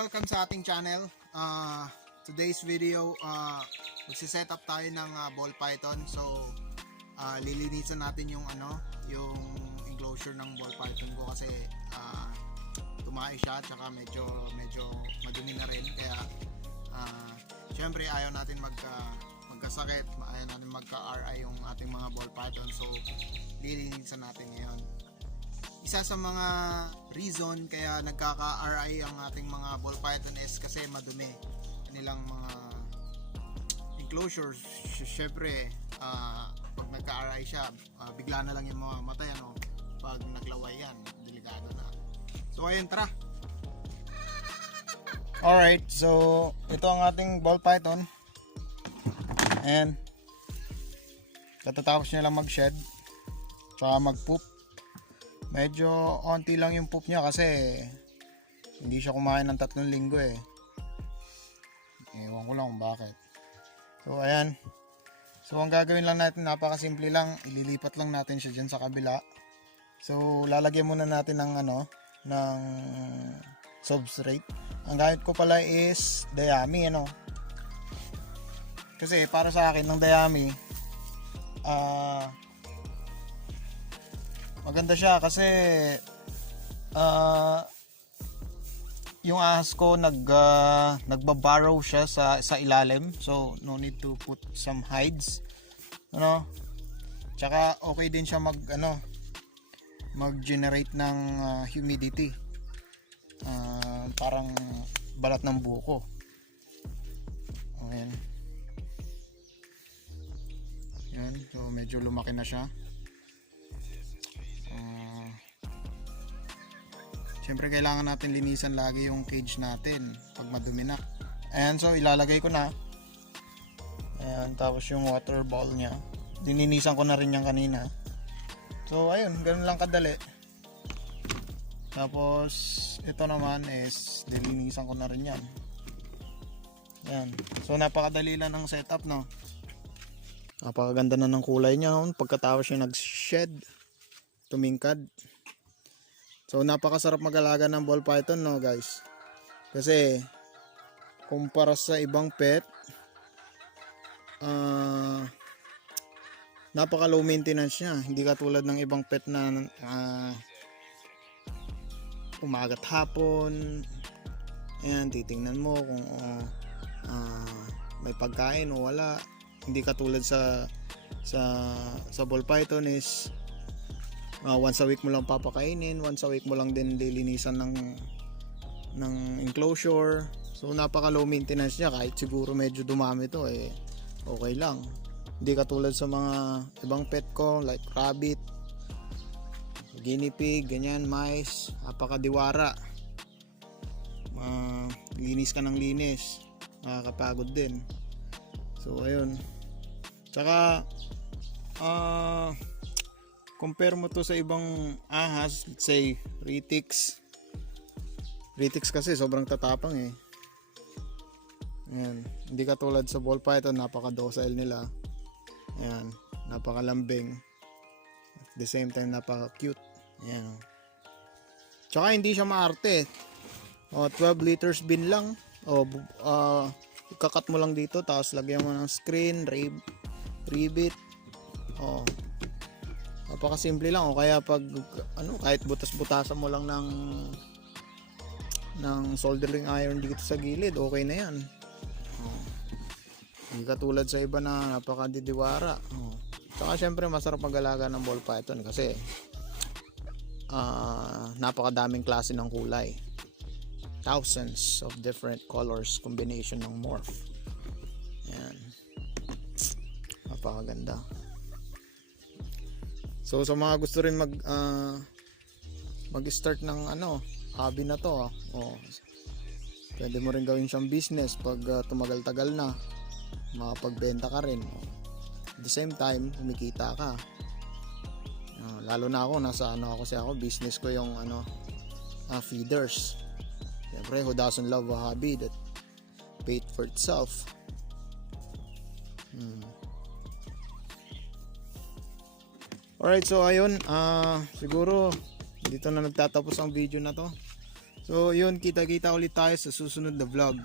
welcome sa ating channel. Today's video, magsiset up tayo ng ball python. So, lilinisan natin yung yung enclosure ng ball python ko kasi tumae siya, tsaka medyo madumi na rin. Kaya, syempre ayaw natin magkasakit, ayaw natin magka-RI yung ating mga ball python. So, lilinisan natin ngayon. Isa sa mga reason kaya nagkaka-RI ang ating mga ball python is kasi madumi nilang mga enclosures. Syempre, pag nagka-RI siya, bigla na lang yung mga matay, pag naglaway yan, delikado na. So ayun, tara. Alright, so ito ang ating ball python. And katatapos niya lang mag-shed tsaka mag-poop. Medyo onti lang yung poop niya kasi hindi siya kumain ng 3 linggo eh. Ewan ko lang kung bakit. So ayan. So ang gagawin lang natin, napakasimple lang. Ililipat lang natin siya dyan sa kabila. So lalagyan muna natin ng ng substrate. Ang gamit ko pala is Dayami, Kasi para sa akin ng Dayami, maganda siya kasi yung ahas ko nagbabarrow siya sa ilalim, so no need to put some hides, tsaka okay din siya mag-generate ng humidity, parang balat ng buko. Ayan. Yan, so medyo lumaki na siya. Siyempre kailangan natin linisan lagi yung cage natin pag madumi na. Ayan, so ilalagay ko na. Ayan, tapos yung water ball niya, dininisan ko na rin yan kanina. So ayun, ganun lang kadali. Tapos ito naman is dilinisan ko na rin yan. Ayan, so napakadali lang ng setup, Napakaganda na ng kulay niya, pagkatapos yung nag-shed, tumingkad. So napakasarap mag-alaga ng ball python, guys. Kasi kumpara sa ibang pet, napaka low maintenance niya. Hindi katulad ng ibang pet na umaga't hapon. Ayan, titingnan mo kung may pagkain o wala. Hindi katulad sa ball python is once a week mo lang papakainin, once a week mo lang din lilinisan ng enclosure. So napaka low maintenance niya, kahit siguro medyo dumami to okay lang. Hindi katulad sa mga ibang pet ko like rabbit, guinea pig, ganyan, mice, napakadiwara. Linis ka ng linis, makakapagod din. So ayun. Tsaka compare mo to sa ibang ahas, let's say Retix. Retix kasi sobrang tatapang eh. Ayan, hindi katulad sa ball python, napaka-docile nila. Ayan, napakalambing. At the same time, napaka-cute. Ayan. Tsaka hindi siya maarte. 12 liters bin lang. Ikakat mo lang dito, tapos lagyan mo ng screen, ribbit. Napakasimple lang, o kaya pag kahit butas-butasan mo lang ng soldering iron dito sa gilid, okay na yan. Hindi katulad sa iba na napakadidiwara. Saka syempre masarap mag-alaga ng ball python kasi napakadaming klase ng kulay, thousands of different colors, combination ng morph. Yan, napakaganda. So sa mga gusto rin mag-start ng hobby na to, pwede mo rin gawin siyang business pag tumagal-tagal na, makapagbenta ka rin. At the same time, kumikita ka. Lalo na ako, nasa ako business ko yung feeders. Siyempre, who doesn't love a hobby that paid for itself? Alright, so ayun, siguro dito na nagtatapos ang video na to. So yun, kita-kita ulit tayo sa susunod na vlog.